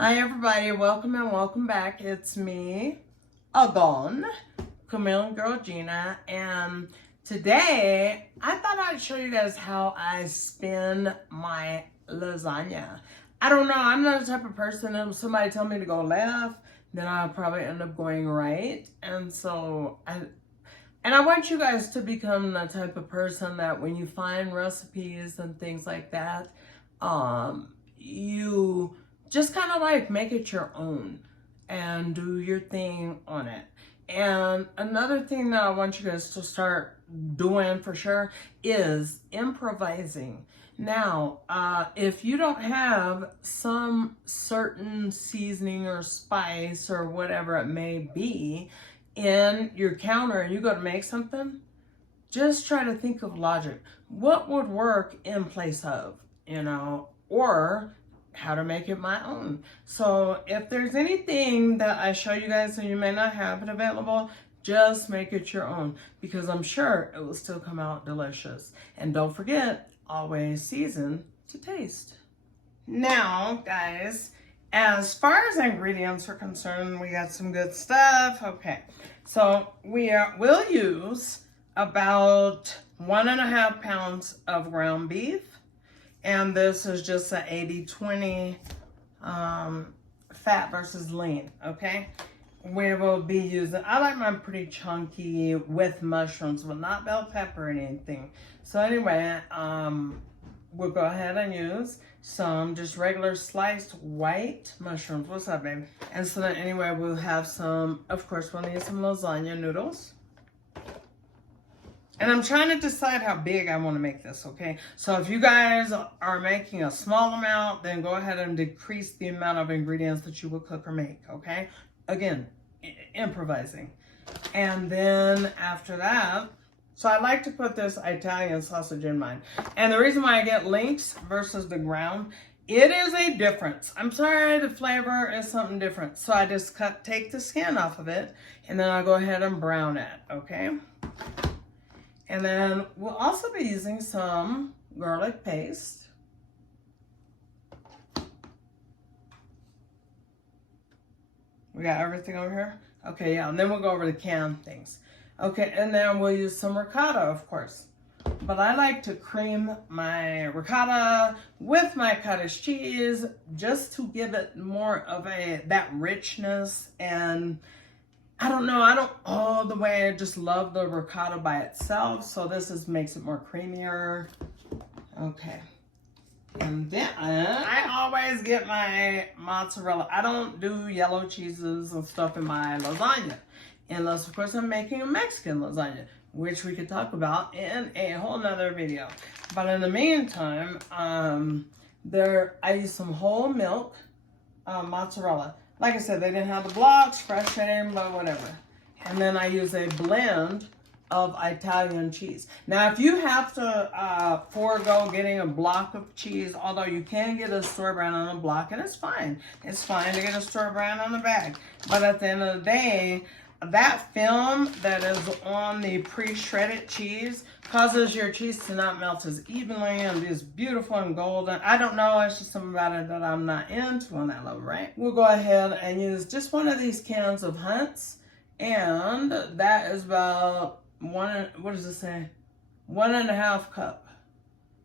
Hi everybody, welcome and welcome back. It's me, again, Chameleon Girl Gina, and today I thought I'd show you guys how I spin my lasagna. I don't know, I'm not the type of person that if somebody tell me to go left, then I'll probably end up going right. And I want you guys to become the type of person that when you find recipes and things like that, you just kind of like make it your own and do your thing on it. And another thing that I want you guys to start doing for sure is improvising. Now, if you don't have some certain seasoning or spice or whatever it may be in your counter and you go to make something, just try to think of logic. What would work in place of, or how to make it my own. So if there's anything that I show you guys and you may not have it available, just make it your own because I'm sure it will still come out delicious. And don't forget, always season to taste. Now, guys, as far as ingredients are concerned, we got some good stuff. Okay, so we'll use about 1.5 pounds of ground beef. And this is just an 80-20 fat versus lean, okay? We will be using, I like mine pretty chunky with mushrooms, but not bell pepper or anything. So anyway, we'll go ahead and use some just regular sliced white mushrooms. What's up, baby? And so then anyway, we'll have some, of course, we'll need some lasagna noodles. And I'm trying to decide how big I want to make this, okay? So if you guys are making a small amount, then go ahead and decrease the amount of ingredients that you will cook or make, okay? Again, improvising. And then after that, so I like to put this Italian sausage in mine. And the reason why I get links versus the ground, it is a difference. I'm sorry, the flavor is something different. So I just take the skin off of it, and then I'll go ahead and brown it, okay? And then we'll also be using some garlic paste. We got everything over here? Okay, yeah, and then we'll go over the canned things. Okay, and then we'll use some ricotta, of course. But I like to cream my ricotta with my cottage cheese just to give it more of that richness. And I don't know, I don't all the way just love the ricotta by itself, so this makes it more creamier. Okay. And then I always get my mozzarella. I don't do yellow cheeses and stuff in my lasagna, unless of course I'm making a Mexican lasagna, which we could talk about in a whole nother video. But in the meantime, I use some whole milk mozzarella. Like I said, they didn't have the blocks, fresh shame, but whatever. And then I use a blend of Italian cheese. Now, if you have to forego getting a block of cheese, although you can get a store brand on a block, and it's fine. It's fine to get a store brand on the bag. But at the end of the day, that film that is on the pre-shredded cheese causes your cheese to not melt as evenly and is beautiful and golden. I don't know, it's just something about it that I'm not into on that level, right? We'll go ahead and use just one of these cans of Hunt's, and that is about what does it say? 1.5 cup.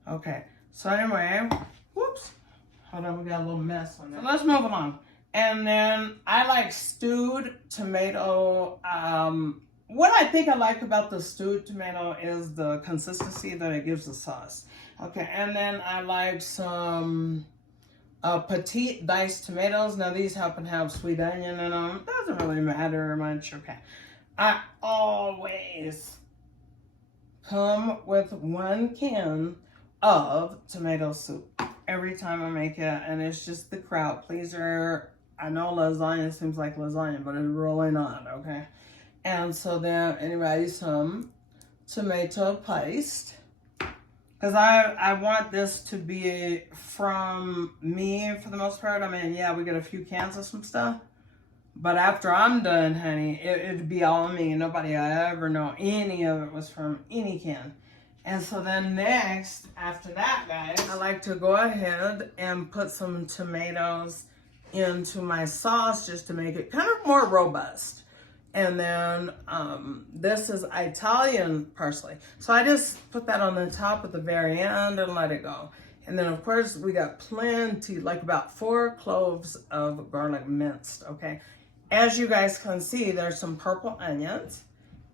Okay, so anyway, whoops. Hold on, we got a little mess on that. So let's move along. And then I like stewed tomato. What I think I like about the stewed tomato is the consistency that it gives the sauce. Okay, and then I like some petite diced tomatoes. Now these happen to have sweet onion in them. Doesn't really matter much. Okay, I always come with 1 can of tomato soup every time I make it, and it's just the crowd pleaser. I know lasagna seems like lasagna, but it's really not, okay? And so then, anyway, I use some tomato paste. Because I want this to be from me for the most part. I mean, yeah, we get a few cans of some stuff. But after I'm done, honey, it'd be all me. Nobody will ever know any of it was from any can. And so then next, after that, guys, I like to go ahead and put some tomatoes into my sauce just to make it kind of more robust. And then this is Italian parsley. So I just put that on the top at the very end and let it go. And then of course we got plenty, like about 4 cloves of garlic minced, okay? As you guys can see, there's some purple onions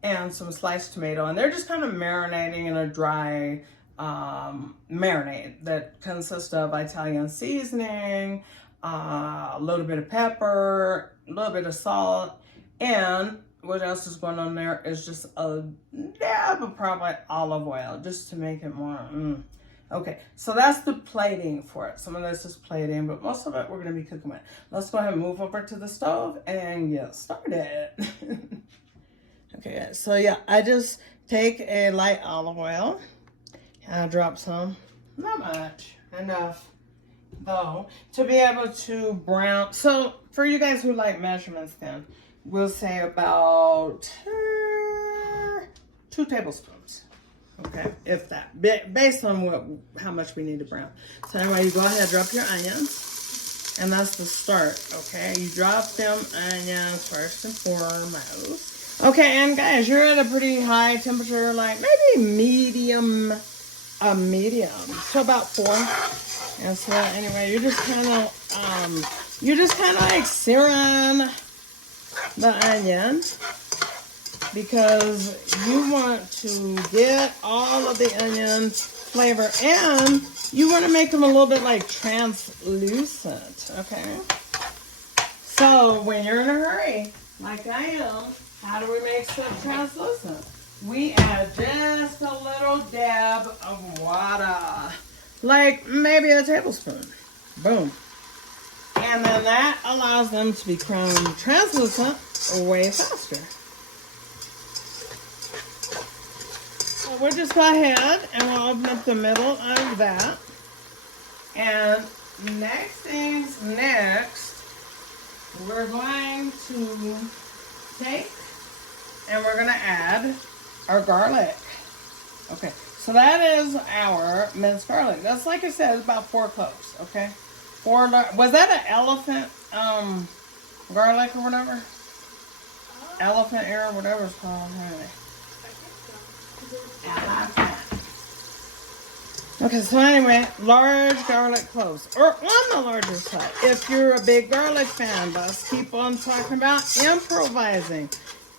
and some sliced tomato, and they're just kind of marinating in a dry marinade that consists of Italian seasoning, a little bit of pepper, a little bit of salt, and what else is going on there is just a dab of probably olive oil just to make it more. Okay, so that's the plating for it. Some of this is plating, but most of it we're going to be cooking with. Let's go ahead and move over to the stove and get started. Okay, so yeah, I just take a light olive oil and I drop some, not much, enough though, to be able to brown. So for you guys who like measurements then, we'll say about 2 tablespoons. Okay, if that, based on how much we need to brown. So anyway, you go ahead and drop your onions, and that's the start, okay? You drop them onions first and foremost. Okay, and guys, you're at a pretty high temperature, like maybe medium, so about 4. And so anyway, you're just kind of like searing the onion, because you want to get all of the onion flavor, and you want to make them a little bit like translucent, okay? So when you're in a hurry, like I am, how do we make stuff translucent? We add just a little dab of water, like maybe a tablespoon. Boom. And then that allows them to become translucent way faster. So we'll just go ahead and we'll open up the middle of that. And next things next, we're going to take and we're going to add our garlic. Okay, so that is our minced garlic. That's, like I said, it's about 4 cloves, okay? Was that an elephant garlic or whatever? Elephant ear or whatever it's called. Okay, so anyway, large garlic cloves, or on the larger side. If you're a big garlic fan, let's keep on talking about improvising.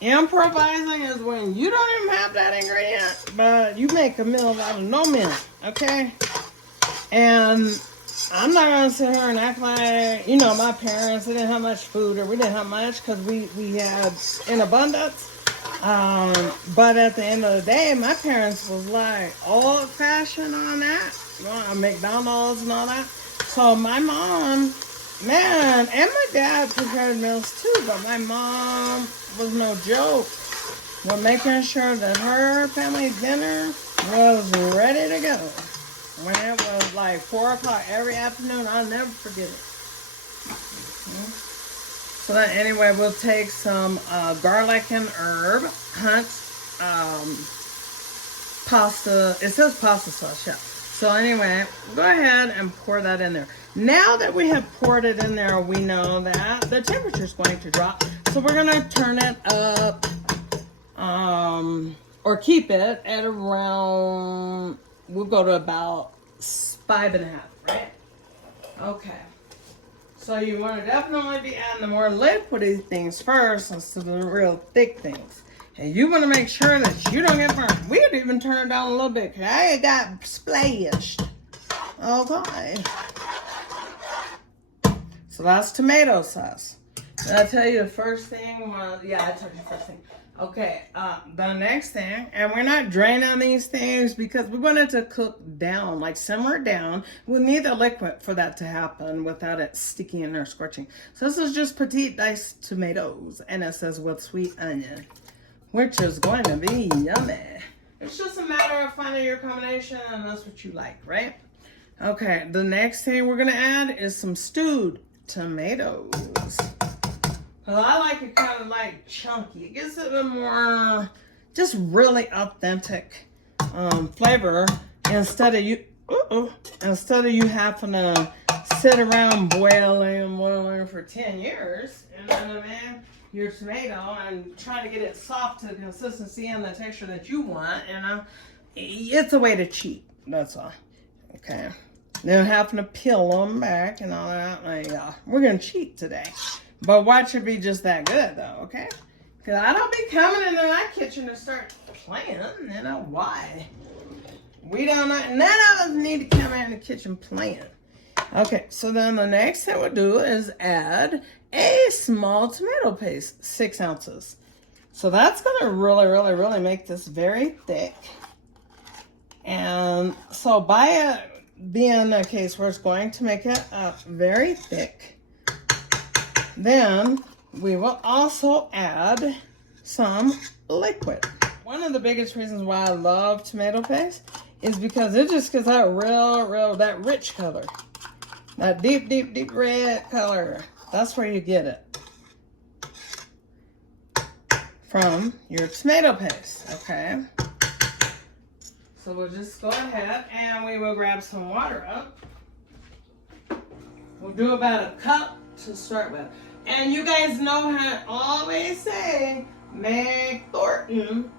Improvising is when you don't even have that ingredient, but you make a meal out of no meal, okay? And I'm not going to sit here and act like, you know, my parents, they didn't have much food, or we didn't have much because we had in abundance. But at the end of the day, my parents was like old-fashioned on that, McDonald's and all that. So my mom, man, and my dad prepared meals too, but my mom was no joke. We're making sure that her family dinner was ready to go. When it was like 4 o'clock every afternoon, I'll never forget it. So then anyway, we'll take some garlic and herb, hunt pasta. It says pasta sauce, yeah. So anyway, go ahead and pour that in there. Now that we have poured it in there, we know that the temperature is going to drop. So we're going to turn it up, or keep it at around, we'll go to about 5.5, right? Okay. So you want to definitely be adding the more liquidy things first instead of the real thick things. And you want to make sure that you don't get burned. We could even turn it down a little bit because I got splashed. Okay. So that's tomato sauce. Did I tell you the first thing? Well, yeah, I told you the first thing. Okay, the next thing, and we're not draining these things because we want it to cook down, like simmer down. We need the liquid for that to happen without it sticking or scorching. So this is just petite diced tomatoes, and it says with sweet onion, which is going to be yummy. It's just a matter of finding your combination, and that's what you like, right? Okay, the next thing we're gonna add is some stewed tomatoes. Well, I like it kind of like chunky. It gives it a more, just really authentic flavor instead of you having to sit around boiling for 10 years. You know what I mean? Your tomato and trying to get it soft to the consistency and the texture that you want. You know, it's a way to cheat. That's all. Okay. Then having to peel them back and all that. Like, yeah, we're gonna cheat today. But watch it be just that good, though. Okay? Because I don't be coming into my kitchen to start playing. You know why? We don't. None of us need to come in the kitchen playing. Okay, so then the next thing we'll do is add a small tomato paste, 6 ounces. So that's going to really make this very thick. And so by it being a case where it's going to make it very thick, then we will also add some liquid. One of the biggest reasons why I love tomato paste is because it just gives that that rich color. That deep red color. That's where you get it. From your tomato paste, okay? So we'll just go ahead and we will grab some water up. We'll do about a cup to start with. And you guys know how I always say, Meg Thornton,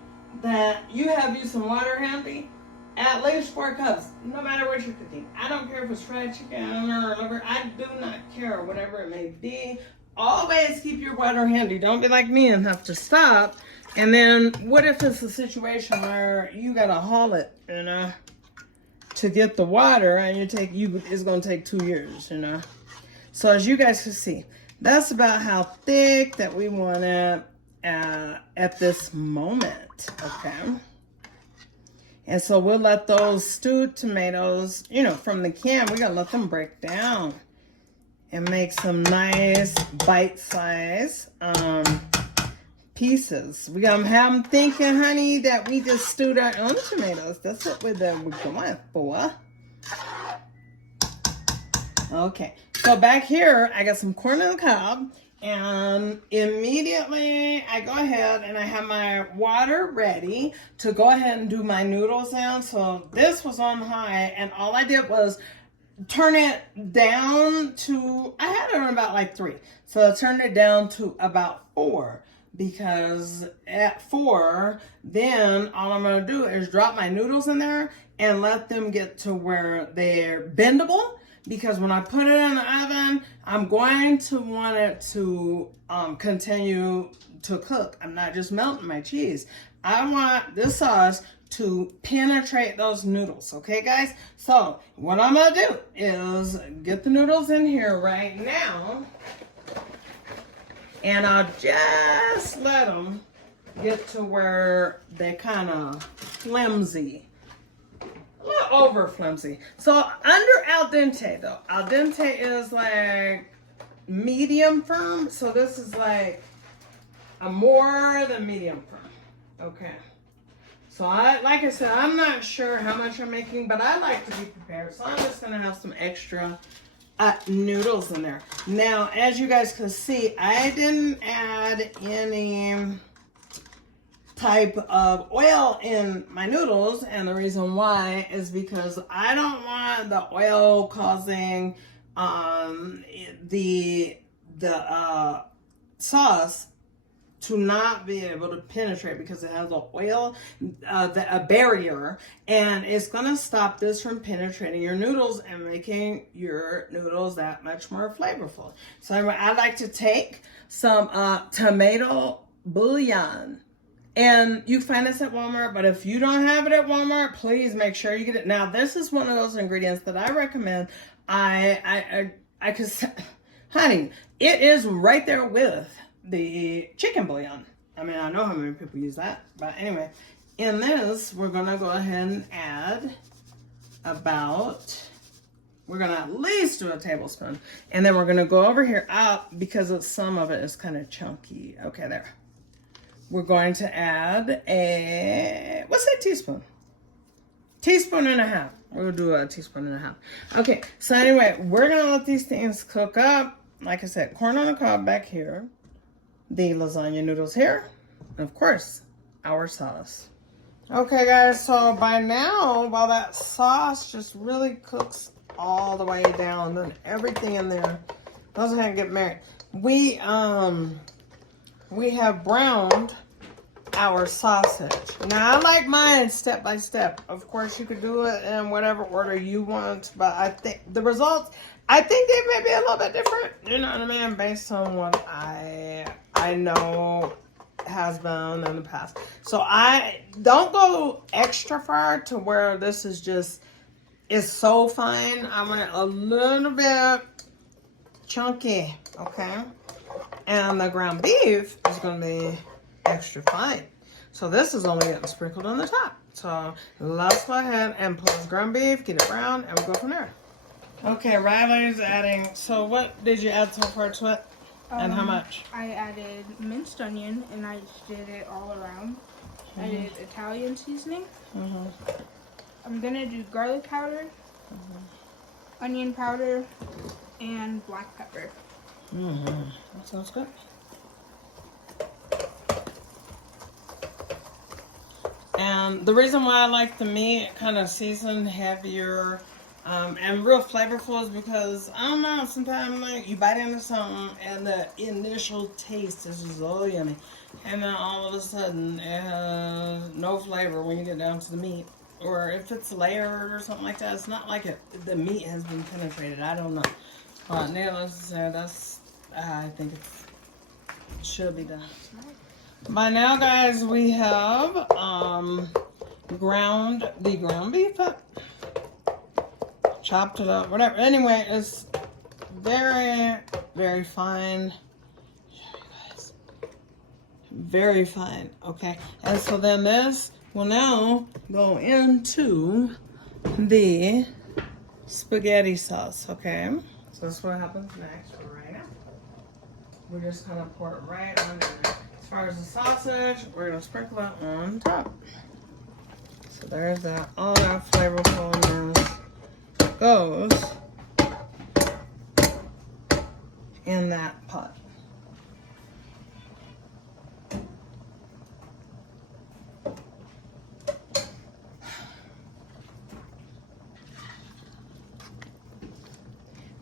that you have you some water handy. At least 4 cups, no matter what you're cooking. I don't care if it's fried chicken or liver. I do not care, whatever it may be. Always keep your water handy. Don't be like me and have to stop. And then what if it's a situation where you gotta haul it, you know, to get the water, and it's gonna take 2 years, you know. So as you guys can see, that's about how thick that we want it at this moment, okay? And so we'll let those stewed tomatoes, you know, from the can, we're gonna let them break down and make some nice bite-sized pieces. We're gonna have them thinking, honey, that we just stewed our own tomatoes. That's what we're going for. Okay, so back here, I got some corn on the cob. And immediately I go ahead and I have my water ready to go ahead and do my noodles in. So this was on high and all I did was turn it down to, I had it on about like 3. So I turned it down to about 4 because at 4, then all I'm going to do is drop my noodles in there and let them get to where they're bendable. Because when I put it in the oven, I'm going to want it to continue to cook. I'm not just melting my cheese. I want this sauce to penetrate those noodles, okay, guys? So what I'm gonna do is get the noodles in here right now, and I'll just let them get to where they're kind of flimsy. A little over flimsy. So under al dente though. Al dente is like medium firm. So this is like a more than medium firm. Okay. So like I said, I'm not sure how much I'm making, but I like to be prepared. So I'm just gonna have some extra noodles in there. Now, as you guys can see, I didn't add any type of oil in my noodles, and the reason why is because I don't want the oil causing the sauce to not be able to penetrate because it has an oil a barrier, and it's gonna stop this from penetrating your noodles and making your noodles that much more flavorful. So anyway, I like to take some tomato bouillon. And you find this at Walmart, but if you don't have it at Walmart, please make sure you get it. Now, this is one of those ingredients that I recommend. I could, honey, it is right there with the chicken bouillon. I mean, I know how many people use that, but anyway, in this, we're gonna go ahead and add we're gonna at least do a tablespoon, and then we're gonna go over here up because some of it is kind of chunky. Okay, there. We're going to add what's that, teaspoon? Teaspoon and a half. We'll do a teaspoon and a half. Okay, so anyway, we're gonna let these things cook up. Like I said, corn on the cob back here, the lasagna noodles here, and of course, our sauce. Okay guys, so by now, while that sauce just really cooks all the way down, then everything in there Let's go ahead and get married. We have browned our sausage. Now I like mine step by step. Of course you could do it in whatever order you want, but I think the results, I think they may be a little bit different. You know what I mean? Based on what I know has been in the past. So I don't go extra far to where this is just, it's so fine. I want it a little bit chunky, okay? And the ground beef is going to be extra fine. So this is only getting sprinkled on the top. So let's go ahead and put the ground beef, get it brown, and we'll go from there. Okay, Riley's adding, so what did you add so far to it? And how much? I added minced onion and I just did it all around. I did Italian seasoning. I'm gonna do garlic powder, onion powder, and black pepper. That sounds good. And the reason why I like the meat kind of seasoned, heavier, and real flavorful is because, I don't know, sometimes like you bite into something and the initial taste is just so yummy. And then all of a sudden it has no flavor when you get down to the meat. Or if it's layered or something like that, it's not like the meat has been penetrated. I don't know. But needless to say, that's, I think it should be done. By now, guys, we have ground beef up. Chopped it up, whatever. Anyway, it's very, very fine. Guys, very fine. Okay, and so then this will now go into the spaghetti sauce. Okay, so that's what happens next. Right now, we're just gonna pour it right on there. As far as the sausage, we're gonna sprinkle it on top. So there's that. All that flavorfulness goes in that pot.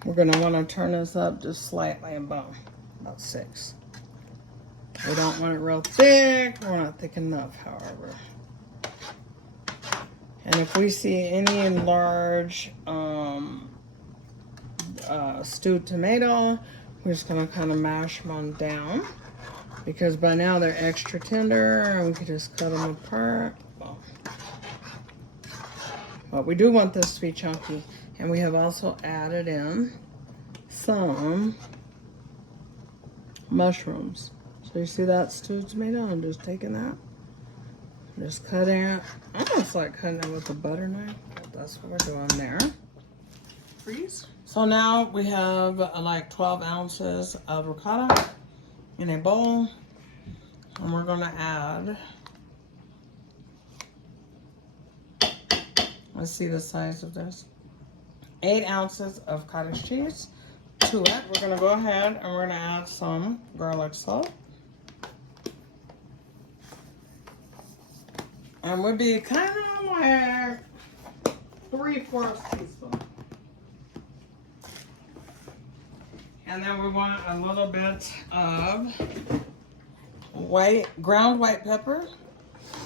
We're going to want to turn this up just slightly about 6. We don't want it real thick. We're not thick enough, however. And if we see any large stewed tomato, we're just going to kind of mash them on down. Because by now they're extra tender and we can just cut them apart. But we do want this to be chunky. And we have also added in some mushrooms. So you see that stewed tomato? I'm just taking that. Just cutting it, almost like cutting it with a butter knife. That's what we're doing there. Freeze. So now we have like 12 ounces of ricotta in a bowl. And we're gonna add, let's see the size of this. 8 ounces of cottage cheese to it. We're gonna go ahead and we're gonna add some garlic salt. And would be kind of like 3/4 teaspoon. And then we want a little bit of ground white pepper.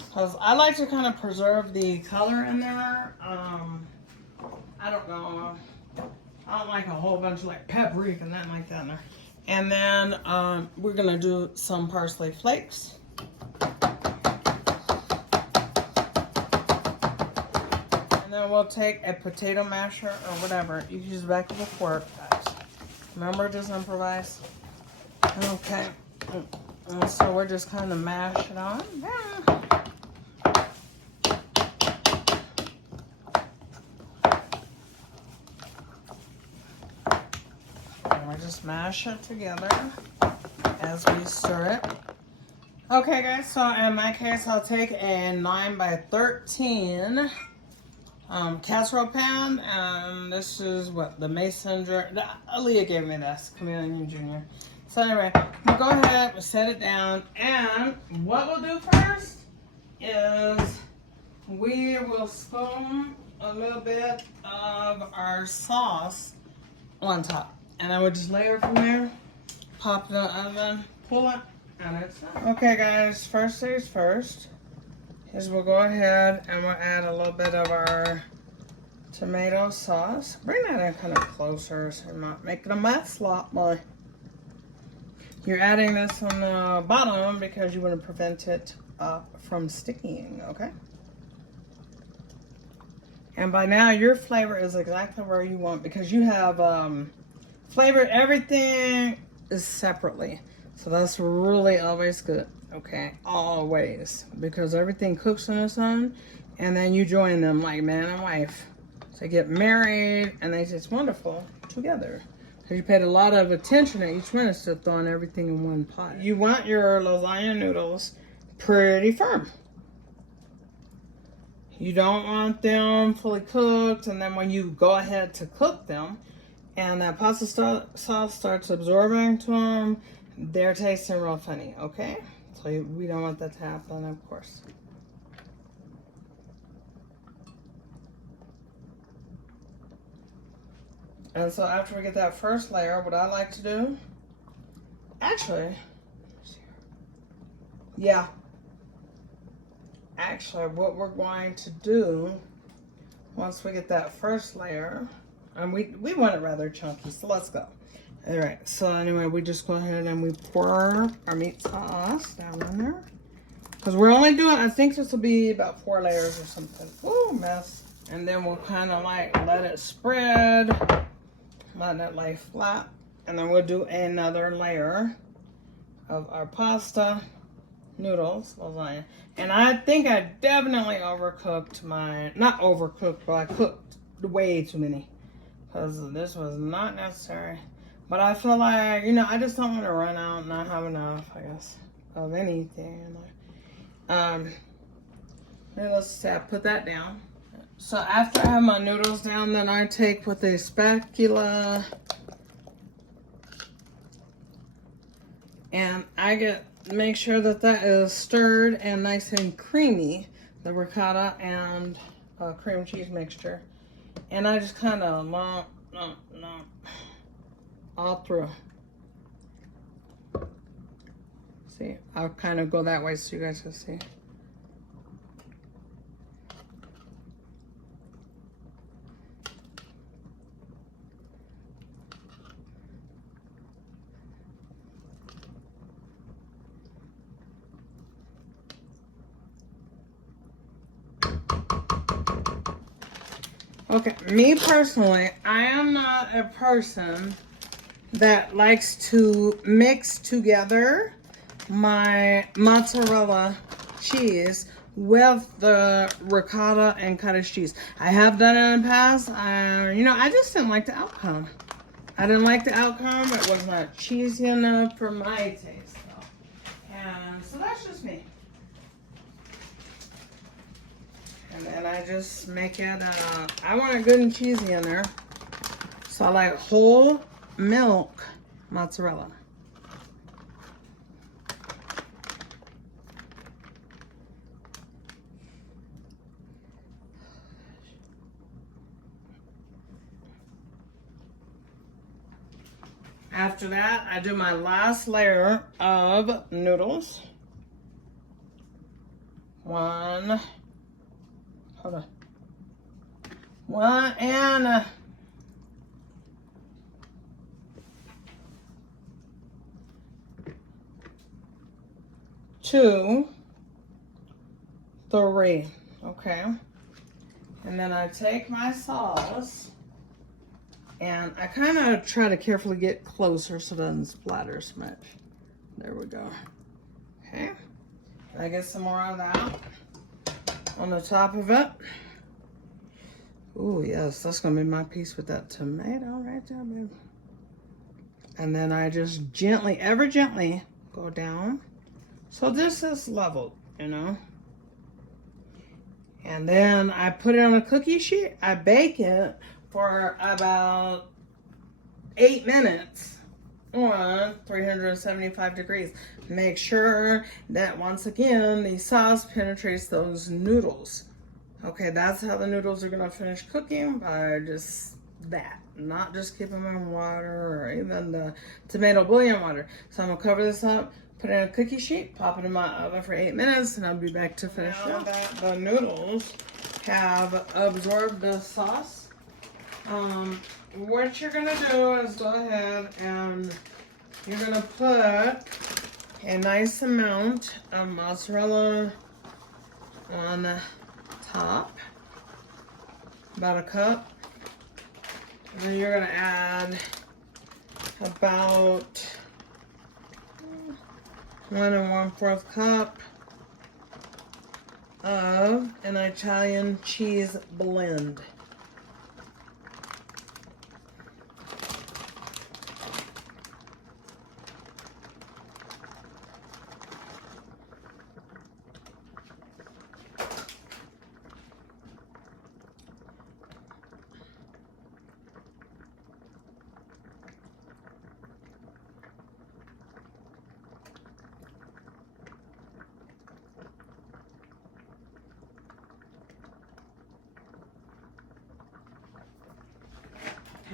Because I like to kind of preserve the color in there. I don't know. I don't like a whole bunch of like paprika and nothing like that in there. And then we're going to do some parsley flakes. Then we'll take a potato masher or whatever. You can use the back of a fork, guys. Remember, just improvise. Okay. And so we're just kind of mash it on. And we just mash it together as we stir it. Okay, guys. So in my case, I'll take a 9x13. Casserole pan, and this is what the mason jar. Aaliyah gave me this, Chameleon Jr. So anyway, we'll go ahead, we'll set it down, and what we'll do first is we will spoon a little bit of our sauce on top. And I would just layer from there, pop it in the oven, pull it, and it's done. Okay guys, first things first is we'll go ahead and we'll add a little bit of our tomato sauce. Bring that in kind of closer so you're not making a mess, lot boy. You're adding this on the bottom because you want to prevent it from sticking, okay? And by now your flavor is exactly where you want because you have flavored everything is separately. So that's really always good, okay? Always. Because everything cooks on its own and then you join them like man and wife. They get married and they just wonderful together. Because you paid a lot of attention at each one instead of throwing everything in one pot. You want your lasagna noodles pretty firm. You don't want them fully cooked, and then when you go ahead to cook them and that pasta sauce starts absorbing to them, they're tasting real funny, okay? So we don't want that to happen, of course. And so after we get that first layer, what I like to do, actually, what we're going to do, once we get that first layer, and we want it rather chunky, so let's go. All right, so anyway, we just go ahead and we pour our meat sauce down in there. Because we're only doing, I think this will be about 4 layers or something. Ooh, mess. And then we'll kind of like let it spread. Letting it lay flat, and then we'll do another layer of our pasta noodles lasagna. And I think I definitely overcooked not overcooked, but I cooked way too many because this was not necessary. But I feel like, you know, I just don't want to run out and not have enough, I guess, of anything. Let's say I put that down. So after I have my noodles down, then I take with a spatula and I make sure that that is stirred and nice and creamy, the ricotta and cream cheese mixture. And I just kind of lump all through. See, I'll kind of go that way so you guys can see. Okay, me personally, I am not a person that likes to mix together my mozzarella cheese with the ricotta and cottage cheese. I have done it in the past. You know, I just didn't like the outcome. I didn't like the outcome. It was not cheesy enough for my taste, though. And so that's just me. And then I just make it, I want it good and cheesy in there. So I like whole milk mozzarella. After that, I do my last layer of noodles. One and 2, 3, okay? And then I take my sauce and I kind of try to carefully get closer so it doesn't splatter so much. There we go. Okay. I get some more of that on the top of it. Oh yes, that's gonna be my piece with that tomato right there, baby. And then I just gently, ever gently, go down. So this is leveled, you know. And then I put it on a cookie sheet. I bake it for about 8 minutes on 375 degrees. Make sure that once again, the sauce penetrates those noodles. Okay, that's how the noodles are gonna finish cooking, by just that, not just keep them in water or even the tomato bouillon water. So I'm gonna cover this up, put it in a cookie sheet, pop it in my oven for 8 minutes, and I'll be back to finish it. Now that the noodles have absorbed the sauce, what you're gonna do is go ahead and you're gonna put a nice amount of mozzarella on the top, about a cup. And then you're gonna add about 1 1/4 cup of an Italian cheese blend.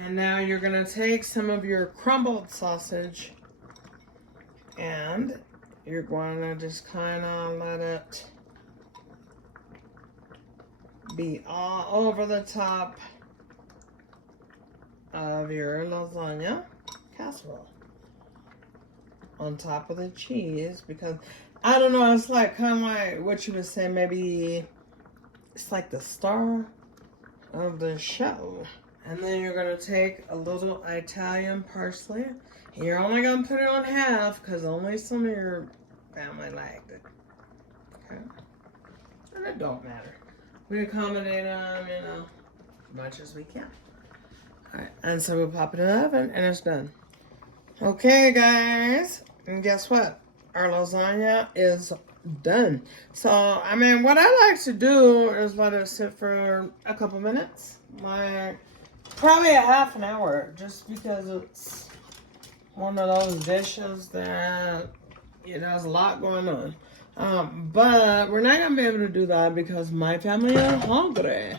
And now you're gonna take some of your crumbled sausage and you're going to just kind of let it be all over the top of your lasagna casserole. On top of the cheese, because I don't know, it's like kind of like what you would say, maybe it's like the star of the show. And then you're going to take a little Italian parsley. And you're only going to put it on half because only some of your family liked it. Okay? And it don't matter. We accommodate them, you know, as much as we can. Alright, and so we'll pop it in the oven and it's done. Okay, guys. And guess what? Our lasagna is done. So, I mean, what I like to do is let it sit for a couple minutes. Like, probably a half an hour, just because it's one of those dishes that it has a lot going on. But we're not going to be able to do that because my family is hungry.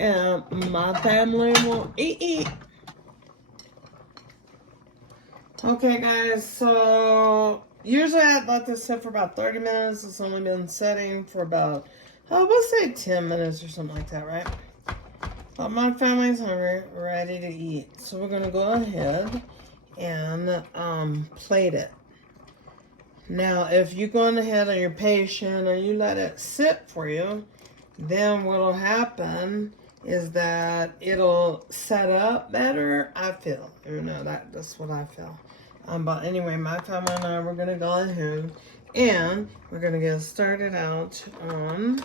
And my family will eat. Okay, guys, so usually I'd let this sit for about 30 minutes. It's only been setting for about, we'll say 10 minutes or something like that, right? But my family's hungry, ready to eat. So we're going to go ahead and plate it. Now, if you're going ahead and you're patient or you let it sit for you, then what'll happen is that it'll set up better, I feel. You know, that's what I feel. But anyway, my family and I, we're going to go ahead and we're going to get started out on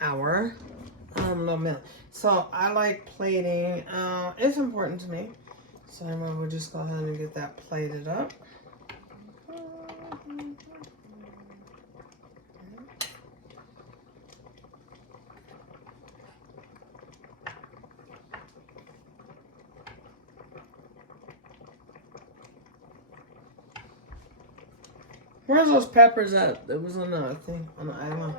our little meal. So I like plating. It's important to me. So we'll just go ahead and get that plated up. Where's those peppers at? It was on the thing, on the island.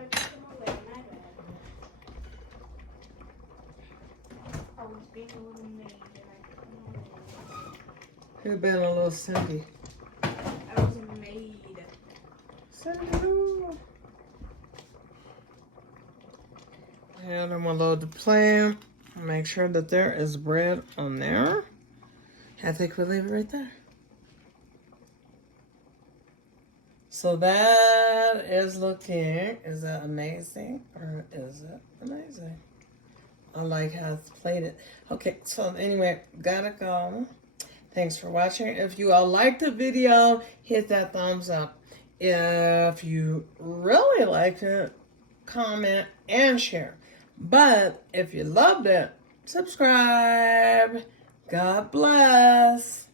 You're being a little Cindy. I was a maid. Cindy. And I'm gonna load the plate. Make sure that there is bread on there. I think we'll leave it right there. So that is looking, is that amazing or is it amazing? I like how it's plated. Okay, so anyway, gotta go. Thanks for watching. If you all liked the video, hit that thumbs up. If you really liked it, comment and share. But if you loved it, subscribe. God bless.